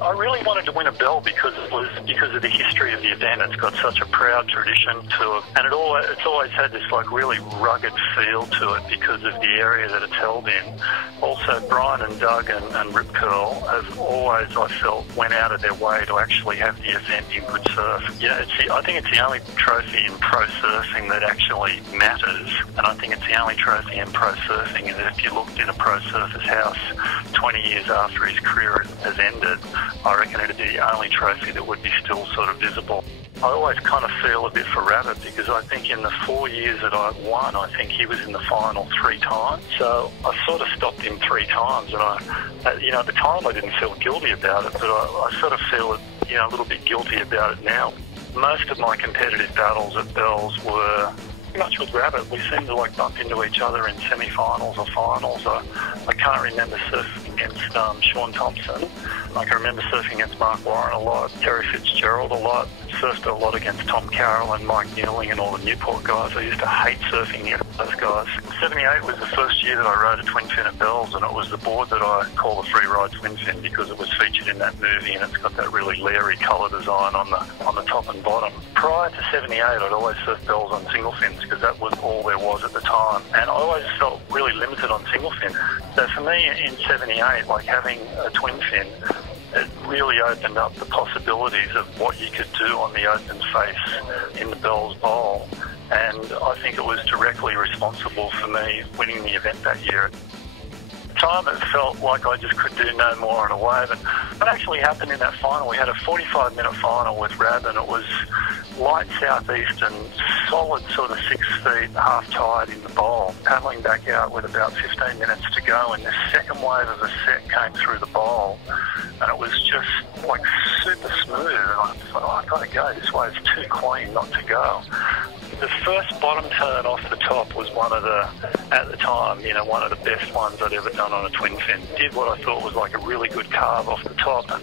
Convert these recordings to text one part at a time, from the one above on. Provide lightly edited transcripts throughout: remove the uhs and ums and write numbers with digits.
I really wanted to win a bell because of the history of the event. It's got such a proud tradition to it, and it's always had this like really rugged feel to it because of the area that it's held in. Also, Brian and Doug and Rip Curl have always, I felt, went out of their way to actually have the event in good surf. Yeah, I think it's the only trophy in pro surfing that actually matters, and I think it's the only trophy in pro surfing that if you looked in a pro surfer's house 20 years after his career has ended, I reckon it'd be the only trophy that would be still sort of visible. I always kind of feel a bit for Rabbit because I think in the 4 years that I won, I think he was in the final 3 times. So I sort of stopped him 3 times, and at the time I didn't feel guilty about it, but I sort of feel a little bit guilty about it now. Most of my competitive battles at Bells were pretty much with Rabbit. We seemed to bump into each other in semi-finals or finals. I can't remember surfing against Sean Tomson. I can remember surfing against Mark Warren a lot, Terry Fitzgerald a lot, surfed a lot against Tom Carroll and Mike Newling and all the Newport guys. I used to hate surfing against those guys. 78 was the first year that I rode a twin fin at Bells, and it was the board that I call the Freeride Twin Fin because it was featured in that movie, and it's got that really leery colour design on the top and bottom. Prior to 78, I'd always surfed Bells on single fins because that was all there was at the time, and I always felt really limited on single fin. So for me in 78, having a twin fin, it really opened up the possibilities of what you could do on the open face in the Bells Bowl, and I think it was directly responsible for me winning the event that year. At the time it felt like I just could do no more on a wave, and what actually happened in that final, we had a 45-minute final with Rab, and it was light southeast and solid sort of 6 feet, half tide in the bowl, paddling back out with about 15 minutes to go, and the second wave of the set came through the bowl, and it was just super smooth, and I thought, I gotta go, this wave's too clean not to go. The first bottom turn off the top was at the time, one of the best ones I'd ever done on a twin fin. Did what I thought was a really good carve off the top, and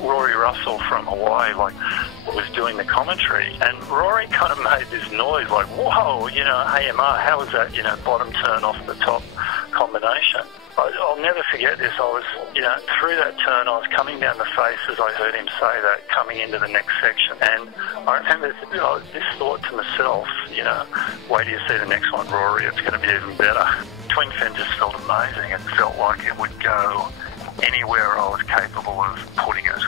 Rory Russell from Hawaii was doing the commentary, and Rory kind of made this noise whoa, AMR, how was that, bottom turn off the top combination? I'll never forget this. I was, through that turn, I was coming down the face as I heard him say that, coming into the next section. And I remember this thought to myself, wait till you see the next one, Rory, it's going to be even better. Twin fin just felt amazing. It felt like it would go anywhere I was capable of putting it.